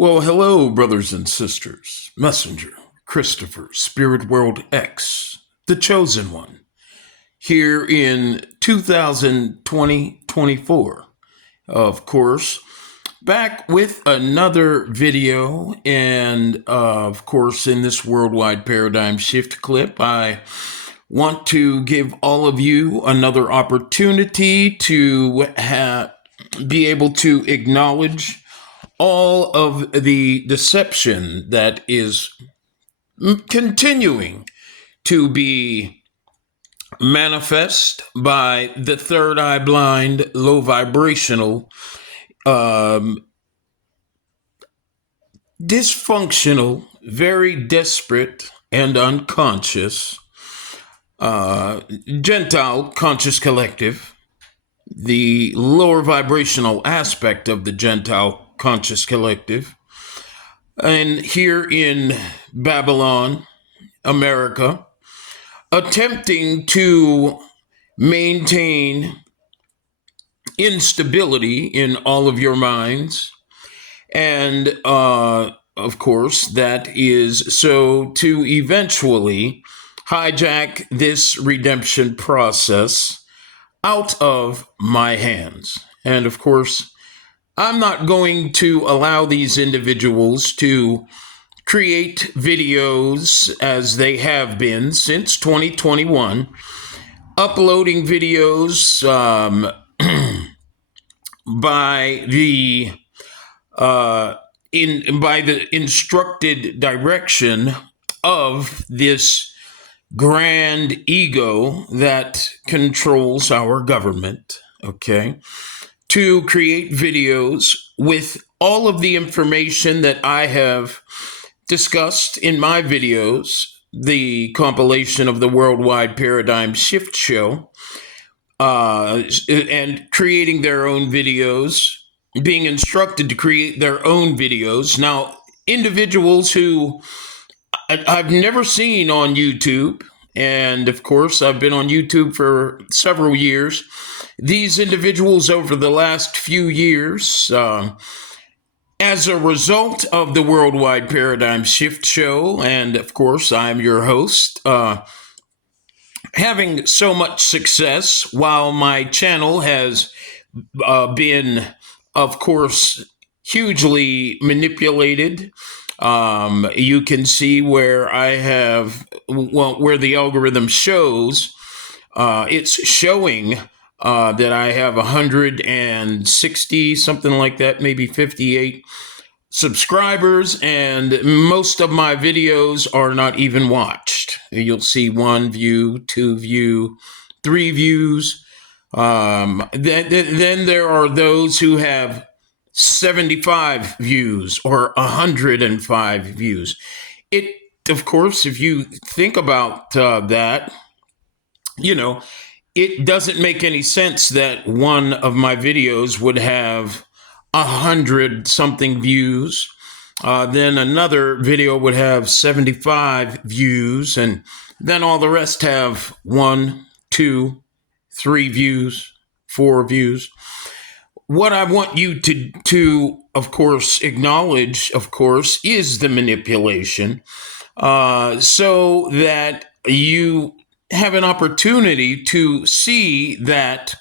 Well, hello, brothers and sisters. Messenger, Christopher, Spirit World X, the Chosen One, here in 2024. Of course, back with another video. And of course, in this worldwide paradigm shift clip, I want to give all of you another opportunity to be able to acknowledge all of the deception that is continuing to be manifest by the third eye blind, low vibrational, dysfunctional, very desperate and unconscious Gentile conscious collective, the lower vibrational aspect of the Gentile conscious collective. And here in Babylon, America, attempting to maintain instability in all of your minds. And of course, that is so to eventually hijack this redemption process out of my hands. And of course, I'm not going to allow these individuals to create videos as they have been since 2021, uploading videos by the instructed direction of this grand ego that controls our government. Okay. To create videos with all of the information that I have discussed in my videos, the compilation of the Worldwide Paradigm Shift Show, and creating their own videos, being instructed to create their own videos. Now, individuals who I've never seen on YouTube, and of course, I've been on YouTube for several years. These individuals over the last few years, as a result of the Worldwide Paradigm Shift Show, and of course, I'm your host, having so much success while my channel has been, of course, hugely manipulated. You can see where I have, where the algorithm shows, it's showing that I have 160, something like that, maybe 58 subscribers, and most of my videos are not even watched. You'll see 1 view, 2 view, 3 views. Then there are those who have 75 views or 105 views. It, of course, if you think about that, it doesn't make any sense that one of my videos would have 100 something views. Then another video would have 75 views, and then all the rest have 1, 2, 3 views, 4 views. What I want you to of course, acknowledge, of course, is the manipulation, so that you have an opportunity to see that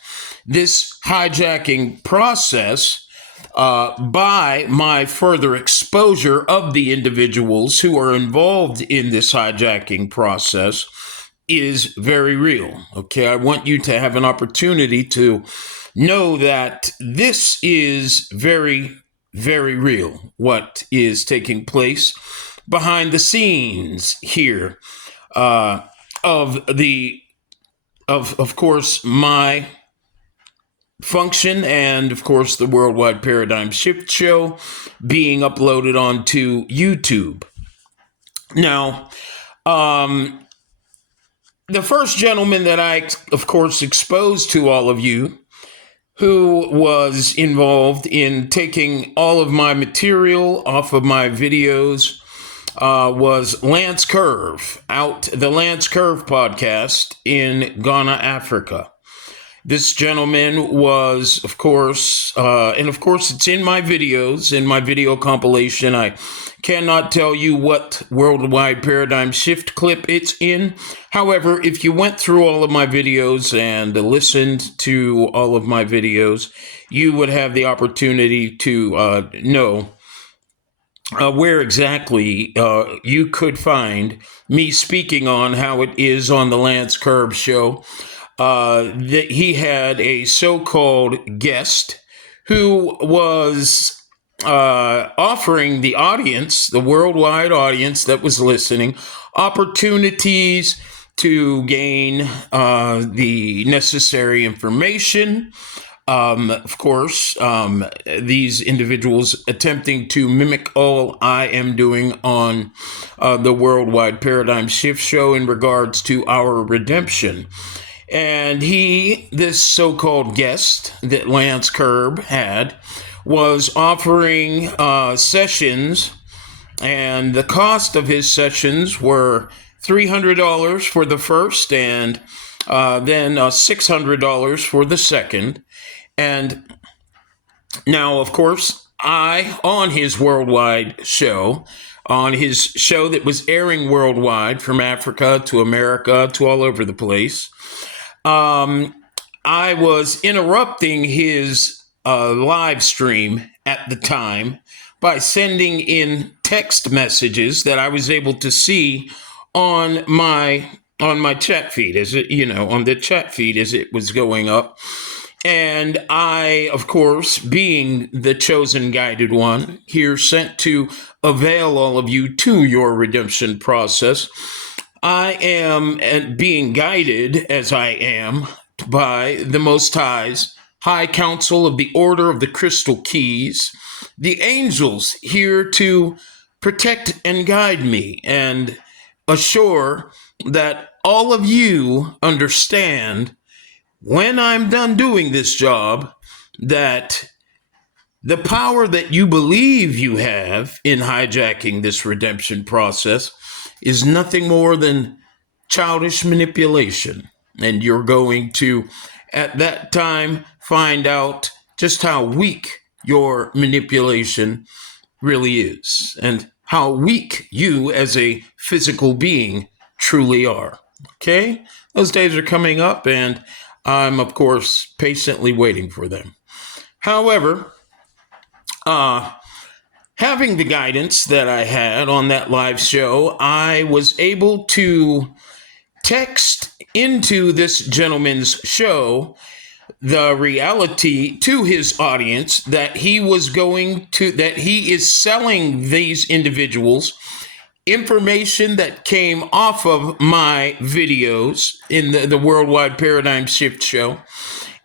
this hijacking process, by my further exposure of the individuals who are involved in this hijacking process, is very real. Okay, I want you to have an opportunity to know that this is very, very real, what is taking place behind the scenes here, of course, my function, and of course the Worldwide Paradigm Shift Show being uploaded onto YouTube. Now, the first gentleman that I, of course, exposed to all of you, who was involved in taking all of my material off of my videos, was Lance Curve, the Lance Curve podcast in Ghana, Africa. This gentleman was, of course, and of course it's in my videos, in my video compilation. I cannot tell you what worldwide paradigm shift clip it's in. However, if you went through all of my videos and listened to all of my videos, you would have the opportunity to know where exactly you could find me speaking on how it is on the Lance Curb show. That he had a so-called guest who was offering the audience, the worldwide audience that was listening, opportunities to gain the necessary information. Of course, these individuals attempting to mimic all I am doing on the Worldwide Paradigm Shift show in regards to our redemption. And this so-called guest that Lance Curb had, was offering sessions, and the cost of his sessions were $300 for the first, and then $600 for the second. And now, of course, on his worldwide show, on his show that was airing worldwide from Africa to America to all over the place, I was interrupting his live stream at the time by sending in text messages that I was able to see on my chat feed, as it, on the chat feed as it was going up. And I, of course, being the chosen guided one here, sent to avail all of you to your redemption process, I am being guided, as I am, by the Most High's High Council of the Order of the Crystal Keys, the angels here to protect and guide me and assure that all of you understand, when I'm done doing this job, that the power that you believe you have in hijacking this redemption process is nothing more than childish manipulation. And you're going to, at that time, find out just how weak your manipulation really is and how weak you as a physical being truly are. Okay? Those days are coming up, and I'm, of course, patiently waiting for them. However, having the guidance that I had on that live show, I was able to text into this gentleman's show the reality to his audience that he is selling these individuals information that came off of my videos in the Worldwide Paradigm Shift show.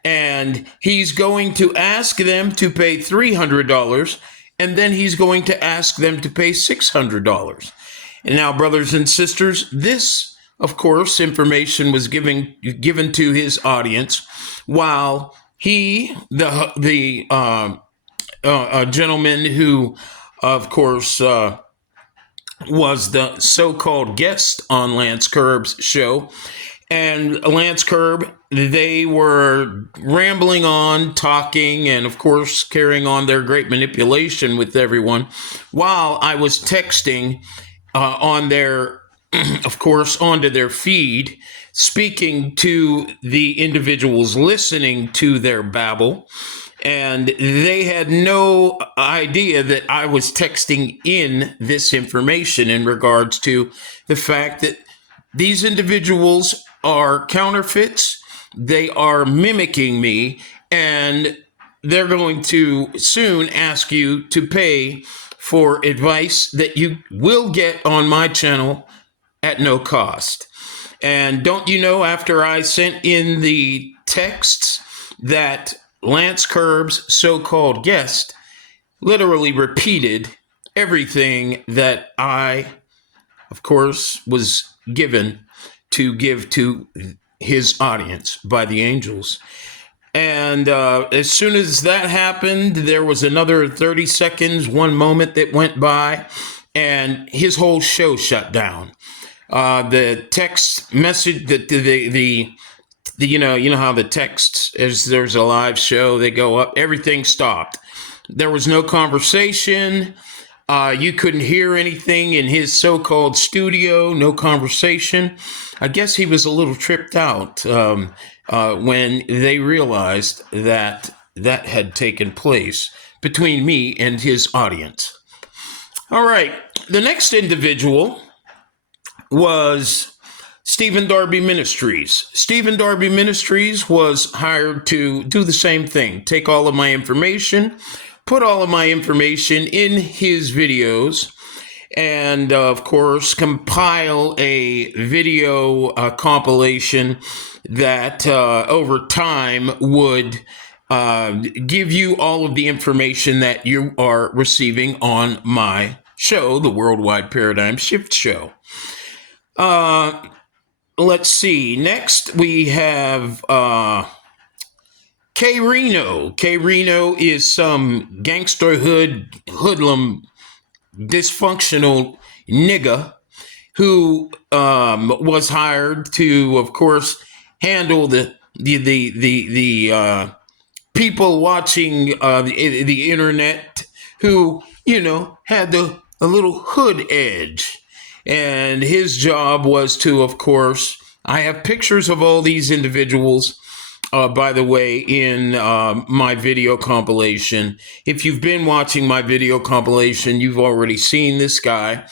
And he's going to ask them to pay $300, and then he's going to ask them to pay $600. And now, brothers and sisters, this, of course, information was given to his audience while he, the gentleman who, of course, was the so-called guest on Lance Curb's show, and Lance Curb, they were rambling on, talking, and of course carrying on their great manipulation with everyone, while I was texting on their, of course, onto their feed, speaking to the individuals listening to their babble. And they had no idea that I was texting in this information in regards to the fact that these individuals are counterfeits. They are mimicking me, and they're going to soon ask you to pay for advice that you will get on my channel at no cost. And don't you know, after I sent in the texts, that Lance Curb's so-called guest literally repeated everything that I, of course, was given to give to his audience by the angels. And as soon as that happened, there was another 30 seconds, one moment that went by, and his whole show shut down. The text message, the you know how the texts, as there's a live show, they go up, everything stopped. There was no conversation. You couldn't hear anything in his so-called studio, no conversation. I guess he was a little tripped out when they realized that that had taken place between me and his audience. All right, the next individual was Stephen Darby Ministries. Stephen Darby Ministries was hired to do the same thing, take all of my information, put all of my information in his videos, and of course, compile a video compilation that over time would give you all of the information that you are receiving on my show, the Worldwide Paradigm Shift Show. Let's see. Next, we have K Reno. K Reno is some gangster hoodlum, dysfunctional nigga who was hired to, of course, handle the people watching the internet who, had a little hood edge. And his job was to, of course, I have pictures of all these individuals, by the way, in my video compilation. If you've been watching my video compilation, you've already seen this guy.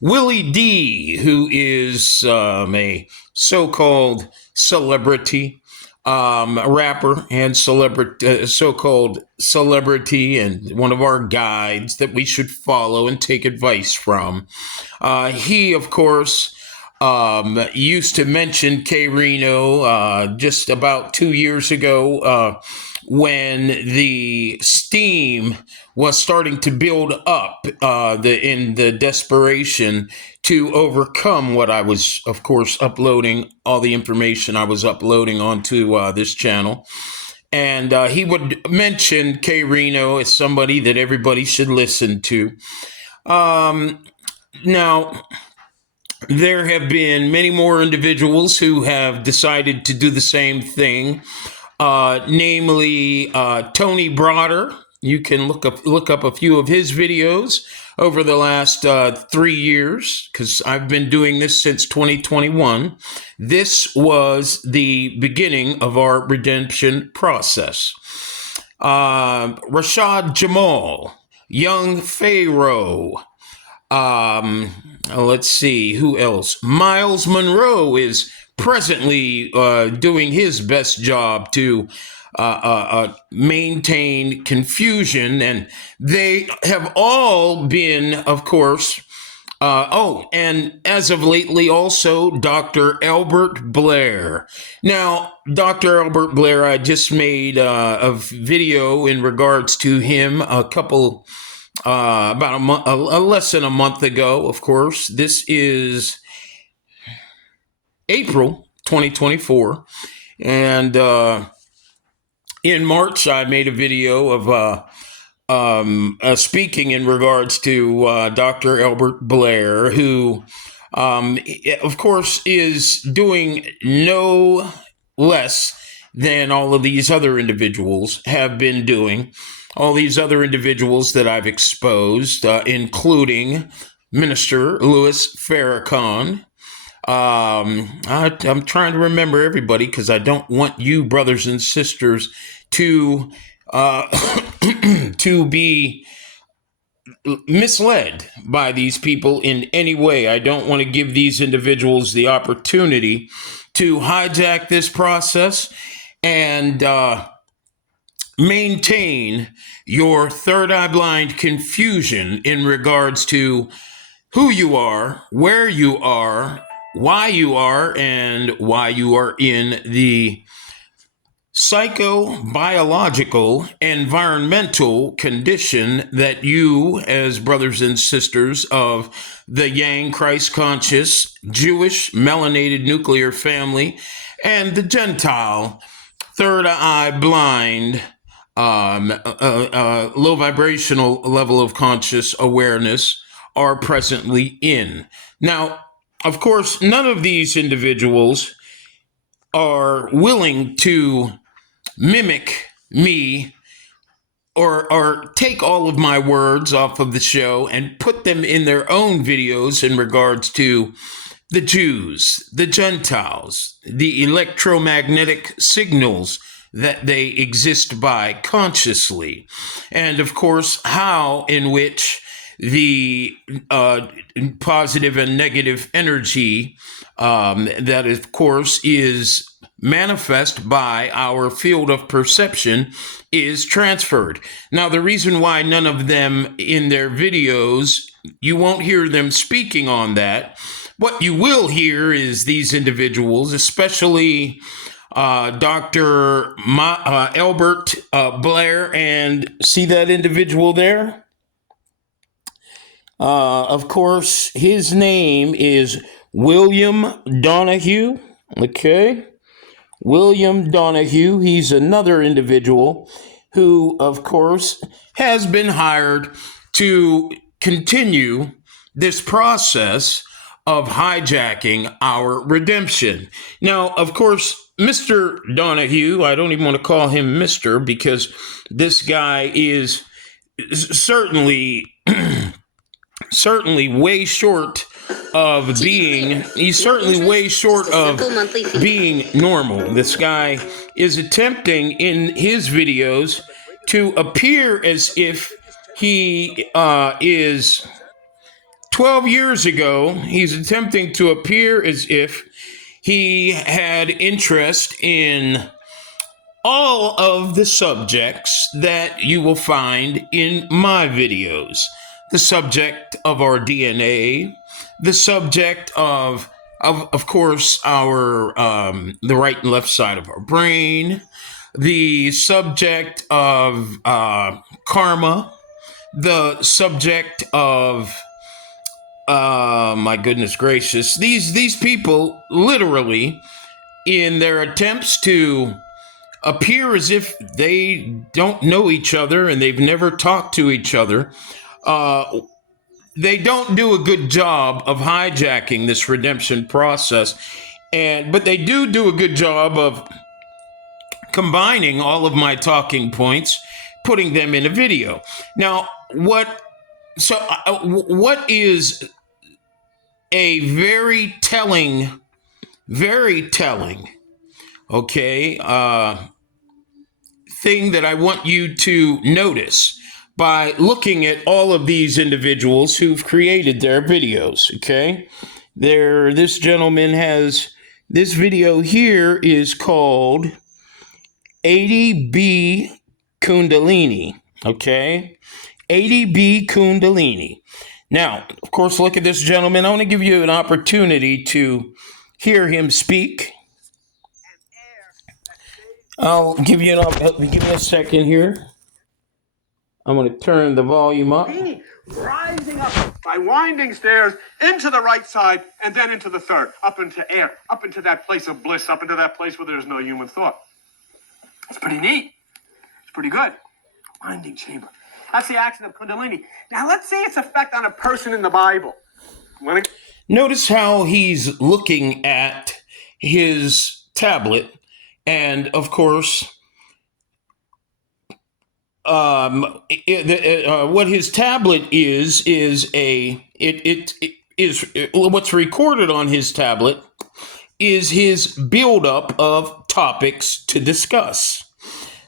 Willie D, who is a so-called celebrity, rapper and so-called celebrity, and one of our guides that we should follow and take advice from. He, of course, used to mention K Reno just about 2 years ago when the steam was starting to build up in the desperation to overcome what I was, of course, uploading, all the information I was uploading onto this channel. And he would mention K Reno as somebody that everybody should listen to. Now, there have been many more individuals who have decided to do the same thing, namely Tony Broder. You can look up a few of his videos over the last 3 years, because I've been doing this since 2021. This was the beginning of our redemption process. Rashad Jamal, Young Pharaoh. Let's see, who else? Miles Monroe is presently doing his best job to maintain confusion, and they have all been, of course, and as of lately also Dr. Albert Blair. Now, Dr. Albert Blair, I just made a video in regards to him about a month, less than a month ago, of course. This is April 2024, and in March, I made a video of speaking in regards to Dr. Albert Blair, who, of course, is doing no less than all of these other individuals have been doing. All these other individuals that I've exposed, including Minister Louis Farrakhan. I'm trying to remember everybody because I don't want you brothers and sisters to to be misled by these people in any way. I don't want to give these individuals the opportunity to hijack this process and maintain your third eye blind confusion in regards to who you are, where you are, why you are, and why you are in the psychobiological environmental condition that you, as brothers and sisters of the Yang Christ conscious Jewish melanated nuclear family and the Gentile third eye blind low vibrational level of conscious awareness are presently in. Now, of course, none of these individuals are willing to mimic me or take all of my words off of the show and put them in their own videos in regards to the Jews, the Gentiles, the electromagnetic signals that they exist by consciously, and of course, how in which the positive and negative energy that, of course, is manifest by our field of perception is transferred. Now, the reason why none of them in their videos, you won't hear them speaking on that. What you will hear is these individuals, especially Dr. Albert Blair, and see that individual there? Of course, his name is William Donahue. Okay. William Donahue. He's another individual who, of course, has been hired to continue this process of hijacking our redemption. Now, of course, Mr. Donahue, I don't even want to call him Mr. because this guy is certainly way short of being, he's certainly way short of being normal. This guy is attempting in his videos to appear as if he is 12 years ago. He's attempting to appear as if he had interest in all of the subjects that you will find in my videos. The subject of our DNA, the subject of course, our the right and left side of our brain, the subject of karma, the subject of my goodness gracious, these people literally, in their attempts to appear as if they don't know each other and they've never talked to each other, they don't do a good job of hijacking this redemption process, but they do a good job of combining all of my talking points, putting them in a video. Now, what is a very telling, okay, thing that I want you to notice by looking at all of these individuals who've created their videos, okay? This gentleman has, this video here is called 80B Kundalini, okay? 80B Kundalini. Now, of course, look at this gentleman. I want to give you an opportunity to hear him speak. I'll give you give me a second here. I'm going to turn the volume up. Rising up by winding stairs into the right side and then into the third, up into air, up into that place of bliss, up into that place where there's no human thought. It's pretty neat. It's pretty good. Winding chamber. That's the action of Kundalini. Now let's see its effect on a person in the Bible. Notice how he's looking at his tablet, and of course, what his tablet is what's recorded on his tablet is his buildup of topics to discuss.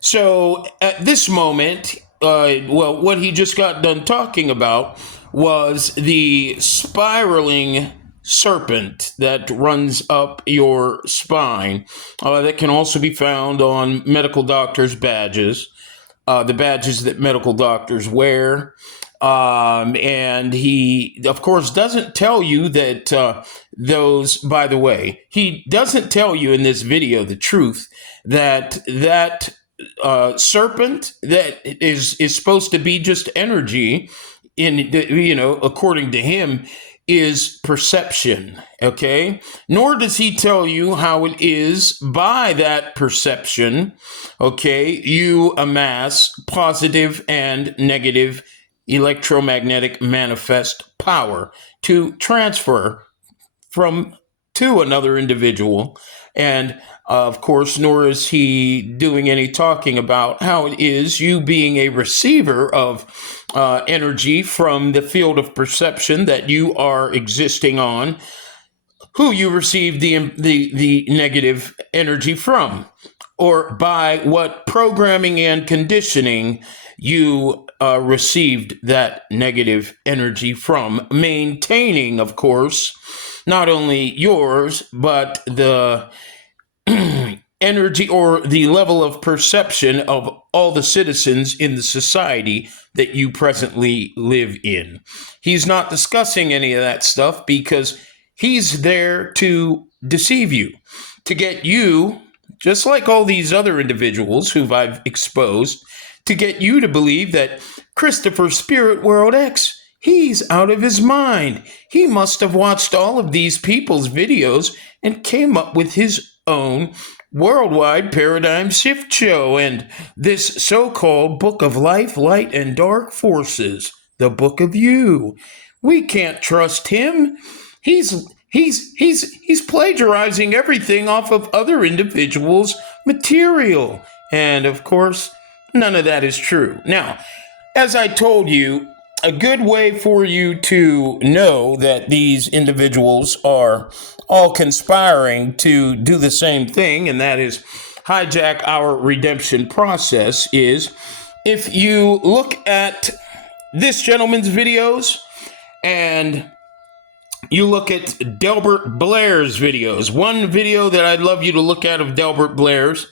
So at this moment, what he just got done talking about was the spiraling serpent that runs up your spine. That can also be found on medical doctors' badges. The badges that medical doctors wear. And he, of course, doesn't tell you that those, by the way, he doesn't tell you in this video the truth that serpent that is supposed to be just energy, according to him, is perception, okay? Nor does he tell you how it is by that perception, okay, you amass positive and negative electromagnetic manifest power to transfer to another individual. And of course, nor is he doing any talking about how it is you being a receiver of energy from the field of perception that you are existing on, who you receive the negative energy from, or by what programming and conditioning you received that negative energy from, maintaining, of course, not only yours, but the energy or the level of perception of all the citizens in the society that you presently live in. He's not discussing any of that stuff because he's there to deceive you, to get you, just like all these other individuals who I've exposed, to get you to believe that Christopher Spirit World X, he's out of his mind. He must have watched all of these people's videos and came up with his own worldwide paradigm shift show and this so-called book of life, light, and dark forces, the book of you. We can't trust him. He's plagiarizing everything off of other individuals' material. And of course, none of that is true. Now, as I told you, a good way for you to know that these individuals are all conspiring to do the same thing, and that is hijack our redemption process, is if you look at this gentleman's videos and you look at Delbert Blair's videos. One video that I'd love you to look at of Delbert Blair's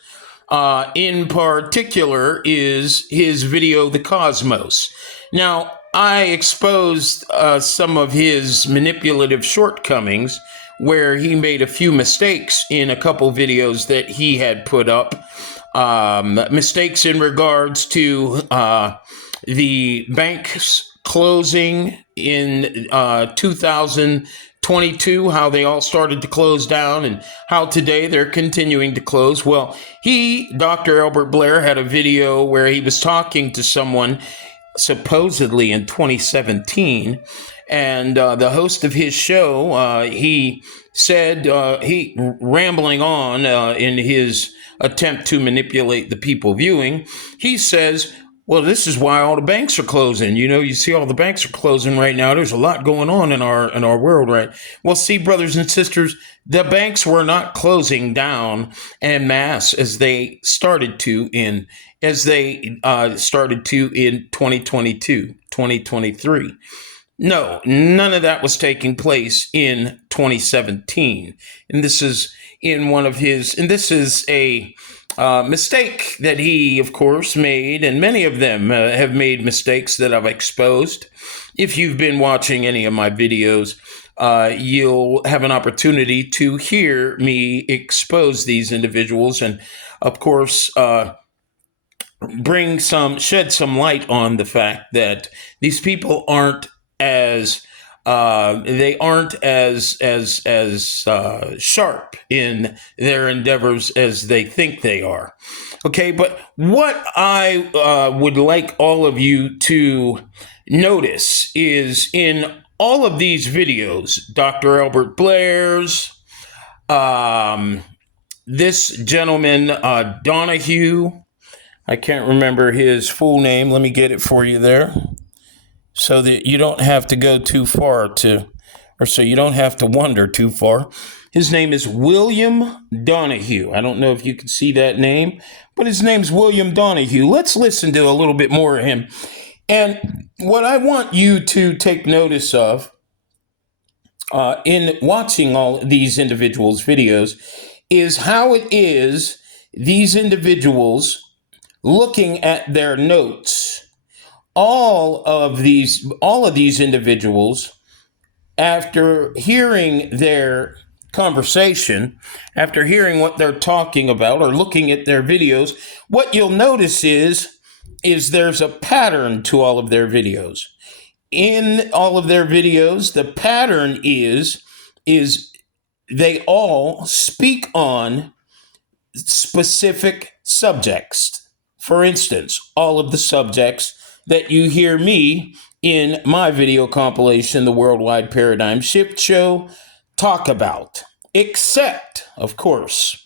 in particular is his video, The Cosmos. Now, I exposed some of his manipulative shortcomings where he made a few mistakes in a couple videos that he had put up. Mistakes in regards to the banks closing in 2022, how they all started to close down and how today they're continuing to close. Well, Dr. Albert Blair, had a video where he was talking to someone supposedly in 2017, and the host of his show, he said, he rambling on in his attempt to manipulate the people viewing, he says, well, this is why all the banks are closing. You know, you see all the banks are closing right now. There's a lot going on in our world, right? Well, see, brothers and sisters, the banks were not closing down en masse as they started to in 2022, 2023. No, none of that was taking place in 2017. And this is a mistake that he, of course, made, and many of them have made mistakes that I've exposed. If you've been watching any of my videos, you'll have an opportunity to hear me expose these individuals and, of course, shed some light on the fact that these people aren't as sharp in their endeavors as they think they are. Okay, but what I would like all of you to notice is in all of these videos, Dr. Albert Blair's, this gentleman, Donahue, I can't remember his full name. Let me get it for you there, so that you don't have to go too far so you don't have to wander too far. His name is William Donahue. I don't know if you can see that name, but his name's William Donahue. Let's listen to a little bit more of him. And what I want you to take notice of in watching all these individuals' videos is how it is these individuals looking at their notes. All of these individuals, after hearing their conversation, after hearing what they're talking about or looking at their videos, what you'll notice is there's a pattern to all of their videos. In all of their videos, the pattern is they all speak on specific subjects. For instance, all of the subjects that you hear me in my video compilation, The Worldwide Paradigm Shift Show, talk about, except, of course,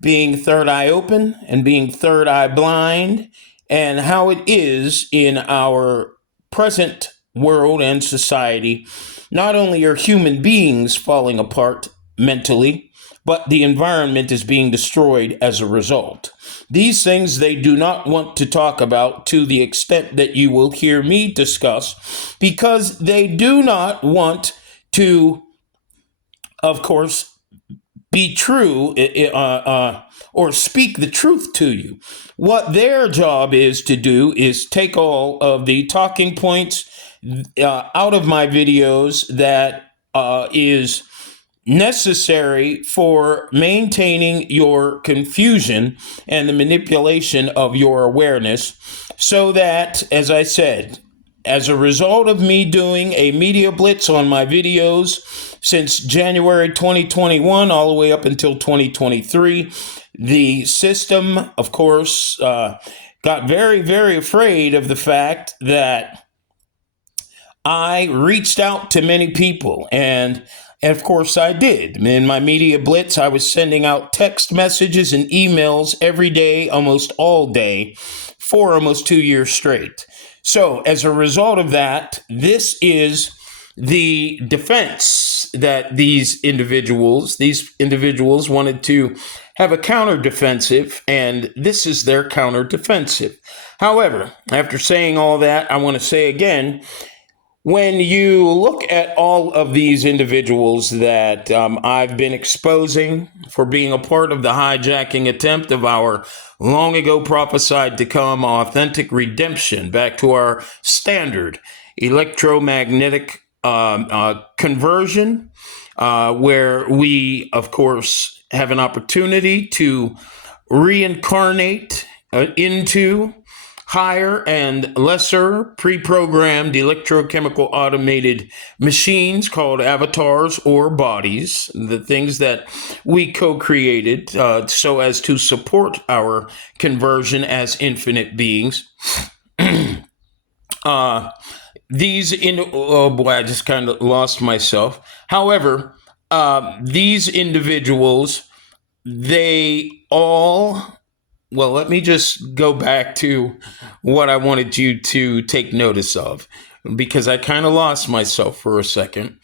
being third eye open and being third eye blind, and how it is in our present world and society. Not only are human beings falling apart mentally, but the environment is being destroyed as a result. These things they do not want to talk about to the extent that you will hear me discuss, because they do not want to, of course, be true or speak the truth to you. What their job is to do is take all of the talking points out of my videos that is necessary for maintaining your confusion and the manipulation of your awareness, so that, as I said, as a result of me doing a media blitz on my videos since January 2021 all the way up until 2023, the system, of course, got very, very afraid of the fact that I reached out to many people, and of course I did. In my media blitz, I was sending out text messages and emails every day, almost all day, for almost 2 years straight. So as a result of that, this is the defense that these individuals wanted to have a counter-defensive, and this is their counter-defensive. However, after saying all that, I want to say again, when you look at all of these individuals that I've been exposing for being a part of the hijacking attempt of our long ago prophesied to come authentic redemption back to our standard electromagnetic conversion, where we, of course, have an opportunity to reincarnate into higher and lesser pre-programmed electrochemical automated machines called avatars or bodies, the things that we co-created so as to support our conversion as infinite beings. Oh boy, I just kind of lost myself. However, these individuals, they all... Well, let me just go back to what I wanted you to take notice of, because I kind of lost myself for a second.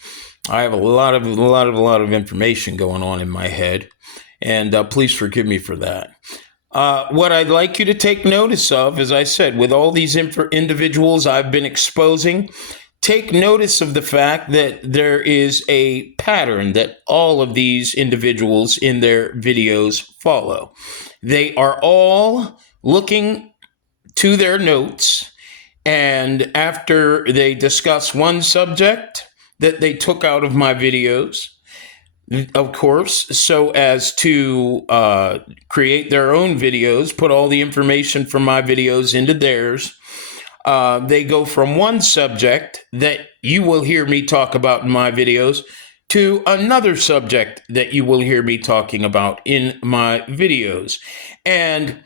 I have a lot of information going on in my head, and please forgive me for that. What I'd like you to take notice of, as I said, with all these individuals I've been exposing, take notice of the fact that there is a pattern that all of these individuals in their videos follow. They are all looking to their notes, and after they discuss one subject that they took out of my videos, of course, so as to create their own videos, put all the information from my videos into theirs, they go from one subject that you will hear me talk about in my videos to another subject that you will hear me talking about in my videos. And,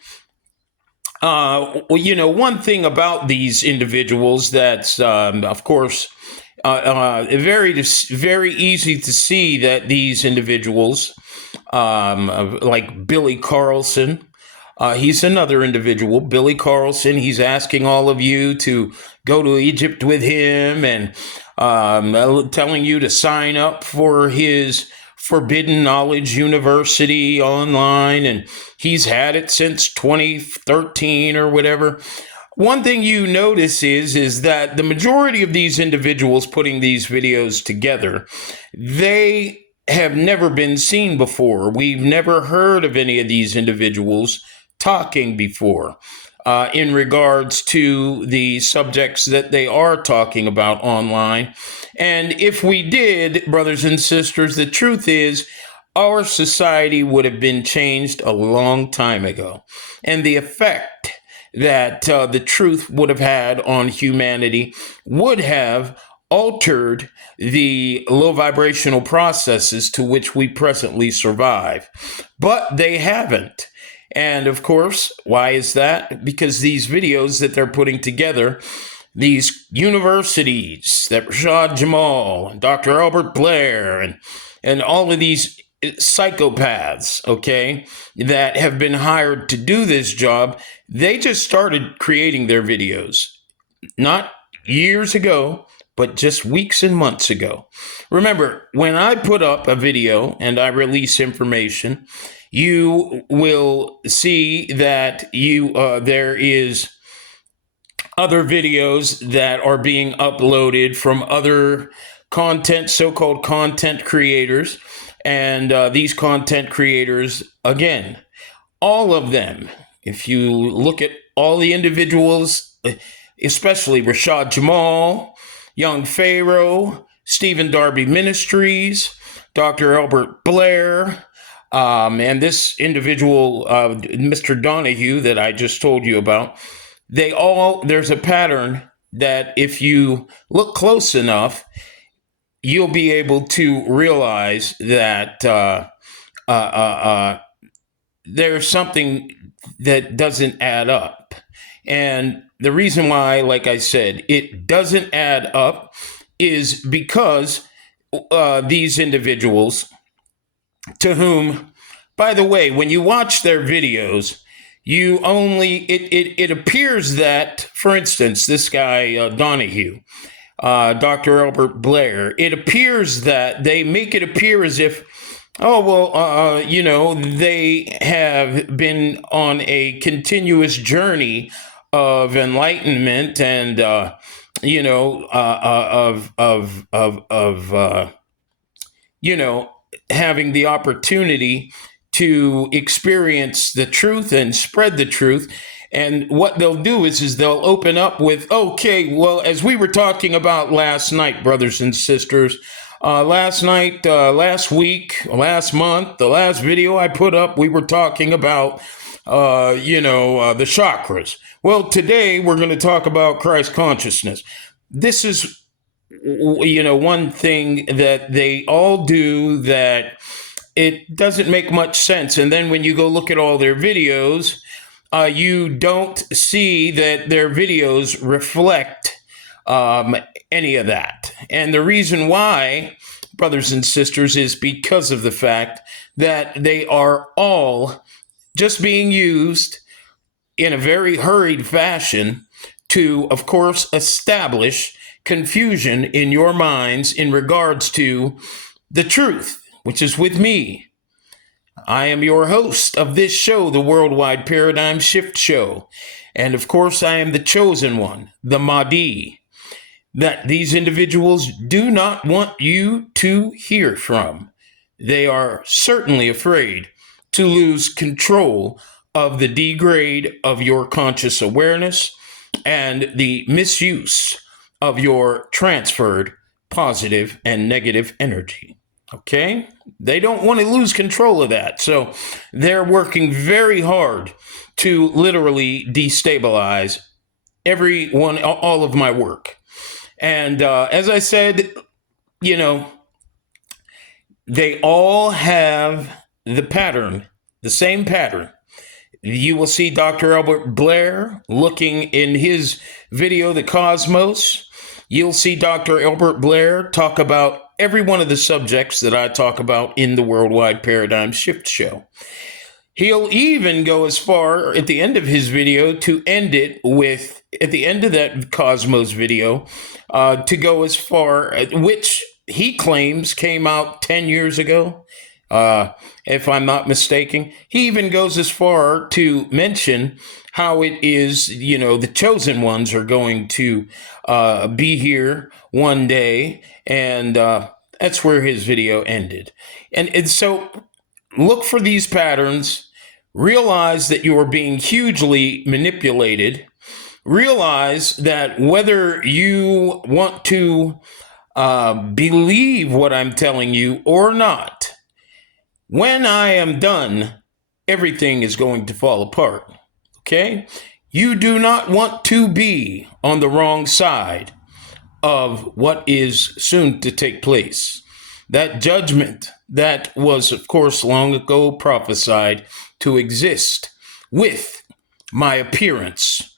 one thing about these individuals that's, of course, very easy to see that these individuals, like Billy Carlson, he's another individual, Billy Carlson. He's asking all of you to go to Egypt with him and telling you to sign up for his Forbidden Knowledge University online. And he's had it since 2013 or whatever. One thing you notice is that the majority of these individuals putting these videos together, they have never been seen before. We've never heard of any of these individuals talking before in regards to the subjects that they are talking about online. And if we did, brothers and sisters, the truth is our society would have been changed a long time ago. And the effect that the truth would have had on humanity would have altered the low vibrational processes to which we presently survive. But they haven't. And of course, why is that? Because these videos that they're putting together, these universities that Rashad Jamal and Dr. Albert Blair and all of these psychopaths, okay, that have been hired to do this job, they just started creating their videos. Not years ago, but just weeks and months ago. Remember, when I put up a video and I release information, you will see that there is other videos that are being uploaded from other so-called content creators. And these content creators, again, all of them, if you look at all the individuals, especially Rashad Jamal, Young Pharaoh, Stephen Darby Ministries, Dr. Albert Blair, and this individual, Mr. Donahue, that I just told you about, there's a pattern that if you look close enough, you'll be able to realize that there's something that doesn't add up. And the reason why, like I said, it doesn't add up is because these individuals, to whom, by the way, when you watch their videos, it appears that, for instance, this guy, Donahue, Dr. Albert Blair, it appears that they make it appear as if, they have been on a continuous journey of enlightenment and, having the opportunity to experience the truth and spread the truth. And what they'll do is they'll open up with, okay, well, as we were talking about last night, brothers and sisters, last night, last week, last month, the last video I put up, we were talking about, the chakras. Well, today we're going to talk about Christ consciousness. This is, one thing that they all do that it doesn't make much sense. And then when you go look at all their videos, you don't see that their videos reflect any of that. And the reason why, brothers and sisters, is because of the fact that they are all just being used in a very hurried fashion to, of course, establish confusion in your minds in regards to the truth, which is with me. I am your host of this show, the Worldwide Paradigm Shift Show. And of course, I am the chosen one, the Mahdi, that these individuals do not want you to hear from. They are certainly afraid to lose control of the degrade of your conscious awareness and the misuse of your transferred positive and negative energy. Okay? They don't want to lose control of that. So they're working very hard to literally destabilize all of my work. And as I said, they all have the same pattern. You will see Dr. Albert Blair looking in his video, The Cosmos. You'll see Dr. Albert Blair talk about every one of the subjects that I talk about in the Worldwide Paradigm Shift Show. He'll even go as far at the end of his video to end it with, at the end of that Cosmos video, to go as far, which he claims came out 10 years ago, if I'm not mistaken. He even goes as far to mention how it is, the chosen ones are going to be here one day. And that's where his video ended. And so look for these patterns. Realize that you are being hugely manipulated. Realize that whether you want to believe what I'm telling you or not, when I am done, everything is going to fall apart. Okay? You do not want to be on the wrong side of what is soon to take place. That judgment that was, of course, long ago prophesied to exist with my appearance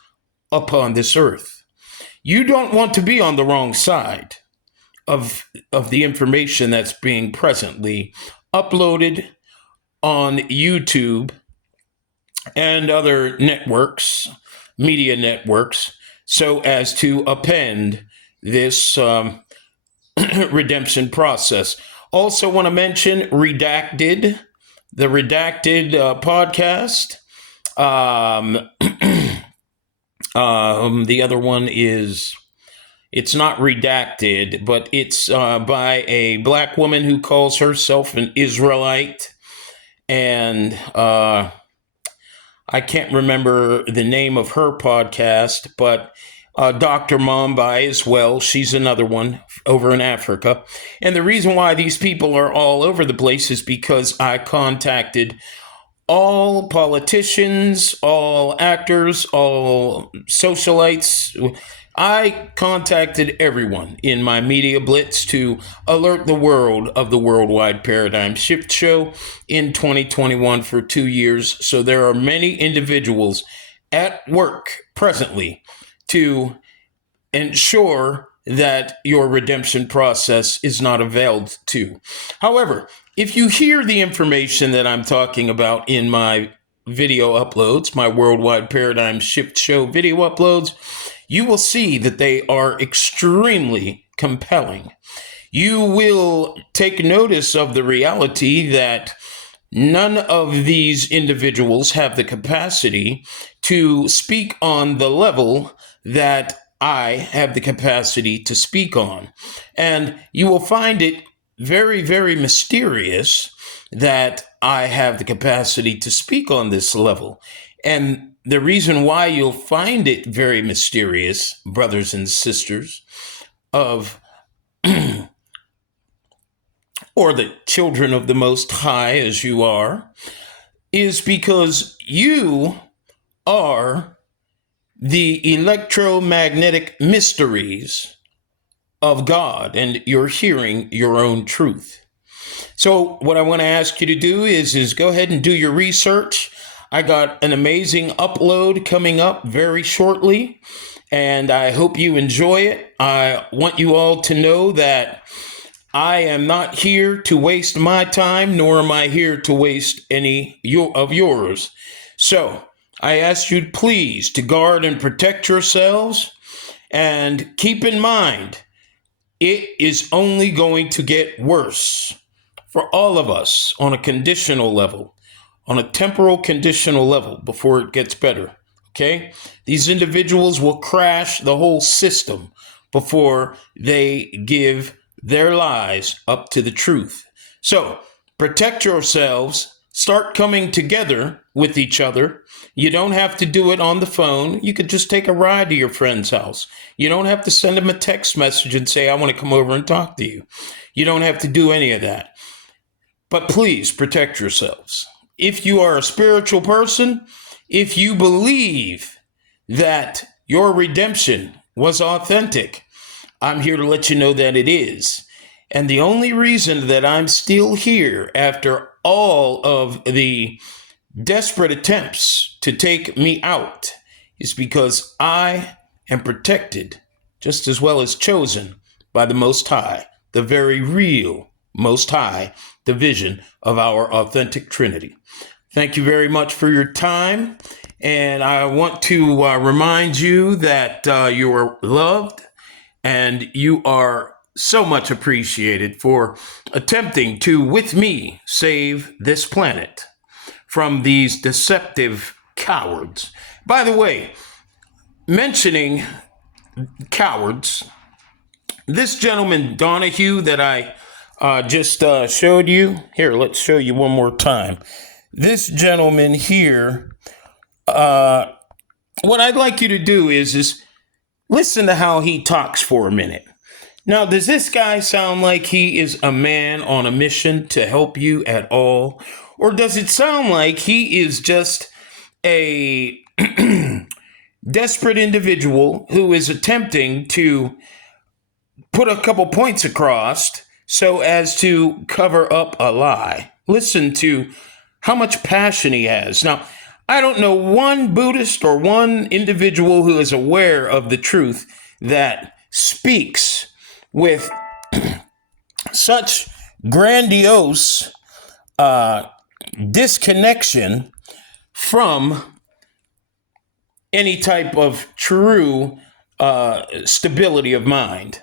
upon this earth. You don't want to be on the wrong side of of the information that's being presently uploaded on YouTube and other networks, media networks, so as to append this redemption process. Also, want to mention Redacted, the Redacted podcast. The other one is, it's not redacted, but it's by a black woman who calls herself an Israelite. And I can't remember the name of her podcast, but Dr. Mumbai as well. She's another one over in Africa. And the reason why these people are all over the place is because I contacted all politicians, all actors, all socialites. I contacted everyone in my media blitz to alert the world of the Worldwide Paradigm Shift Show in 2021 for 2 years. So there are many individuals at work presently to ensure that your redemption process is not availed to. However, if you hear the information that I'm talking about in my video uploads, my Worldwide Paradigm Shift Show video uploads, you will see that they are extremely compelling. You will take notice of the reality that none of these individuals have the capacity to speak on the level that I have the capacity to speak on. And you will find it very, very mysterious that I have the capacity to speak on this level. And the reason why you'll find it very mysterious, brothers and sisters of, or the children of the Most High as you are, is because you are the electromagnetic mysteries of God, and you're hearing your own truth. So what I want to ask you to do is go ahead and do your research. I got an amazing upload coming up very shortly, and I hope you enjoy it. I want you all to know that I am not here to waste my time, nor am I here to waste any of yours. So I ask you please to guard and protect yourselves, and keep in mind, it is only going to get worse for all of us on a conditional level, on a temporal conditional level before it gets better, okay? These individuals will crash the whole system before they give their lies up to the truth. So protect yourselves. Start coming together with each other. You don't have to do it on the phone. You could just take a ride to your friend's house. You don't have to send them a text message and say, I want to come over and talk to you. You don't have to do any of that. But please protect yourselves. If you are a spiritual person, if you believe that your redemption was authentic, I'm here to let you know that it is. And the only reason that I'm still here after all of the desperate attempts to take me out is because I am protected just as well as chosen by the Most High, the very real Most High, the vision of our authentic Trinity. Thank you very much for your time. And I want to remind you that you are loved and you are so much appreciated for attempting to, with me, save this planet from these deceptive cowards. By the way, mentioning cowards, this gentleman Donahue that I just showed you, here, let's show you one more time. This gentleman here, what I'd like you to do is listen to how he talks for a minute. Now, does this guy sound like he is a man on a mission to help you at all? Or does it sound like he is just a desperate individual who is attempting to put a couple points across so as to cover up a lie? Listen to how much passion he has. Now, I don't know one Buddhist or one individual who is aware of the truth that speaks with such grandiose disconnection from any type of true stability of mind.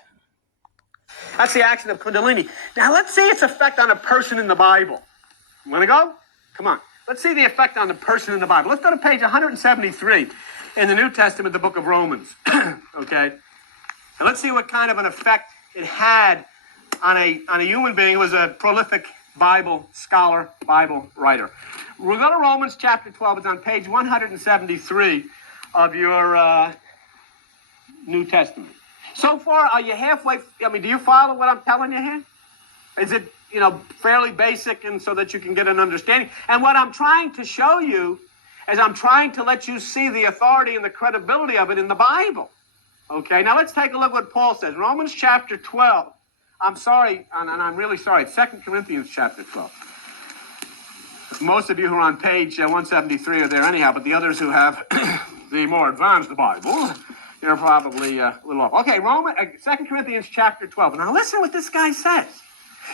That's the action of Kundalini. Now let's see its effect on a person in the Bible. You want to go? Come on. Let's see the effect on the person in the Bible. Let's go to page 173 in the New Testament, the book of Romans. Okay? And let's see what kind of an effect it had on a human being who was a prolific Bible scholar, Bible writer. We'll go to Romans chapter 12. It's on page 173 of your New Testament. So far, are you halfway? I mean, do you follow what I'm telling you here? Is it, fairly basic and so that you can get an understanding? And what I'm trying to show you is I'm trying to let you see the authority and the credibility of it in the Bible. Okay, now let's take a look what Paul says. Romans chapter 12. I'm sorry, and I'm really sorry. It's 2 Corinthians chapter 12. Most of you who are on page 173 are there anyhow, but the others who have the more advanced Bible, you're probably a little off. Okay, 2 Corinthians chapter 12. Now listen what this guy says.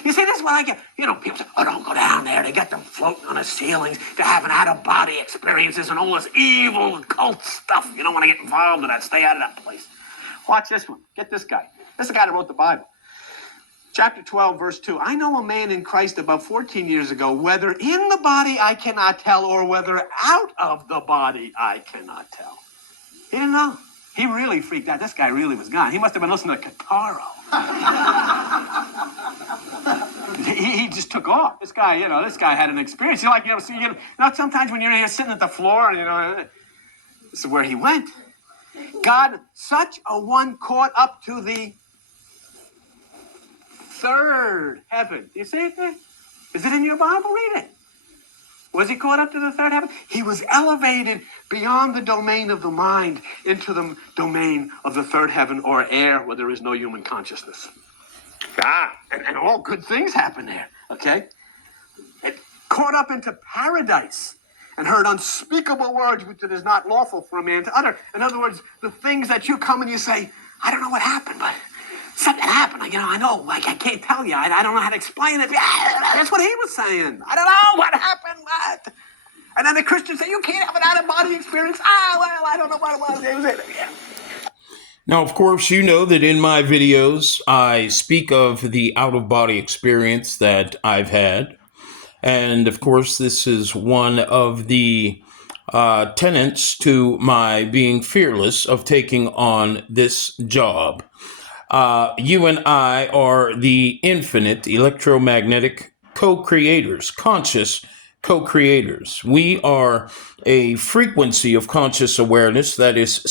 You see, this is what I get. People say, oh, don't go down there. They get them floating on the ceilings. They're having out-of-body experiences and all this evil cult stuff. You don't want to get involved in that. Stay out of that place. Watch this one. Get this guy. This is the guy that wrote the Bible. Chapter 12, verse 2. I know a man in Christ about 14 years ago, whether in the body I cannot tell or whether out of the body I cannot tell. He didn't know. He really freaked out. This guy really was gone. He must have been listening to Cattaro. he just took off. This guy had an experience. Sometimes when you're here sitting at the floor, this is where he went. God, such a one caught up to the third heaven. Do you see it there? Is it in your Bible? Read it. Was he caught up to the third heaven? He was elevated beyond the domain of the mind into the domain of the third heaven, or air, where there is no human consciousness. And all good things happen there, okay? It caught up into paradise and heard unspeakable words which it is not lawful for a man to utter. In other words, the things that you come and you say, I don't know what happened, but something happened. I know. I can't tell you. I don't know how to explain it. That's what he was saying. I don't know what happened. What? And then the Christians say, you can't have an out-of-body experience. I don't know what it was. It was it. Yeah. Now, of course, you know that in my videos, I speak of the out-of-body experience that I've had. And, of course, this is one of the tenets to my being fearless of taking on this job. You and I are the infinite electromagnetic co-creators, conscious co-creators. We are a frequency of conscious awareness that is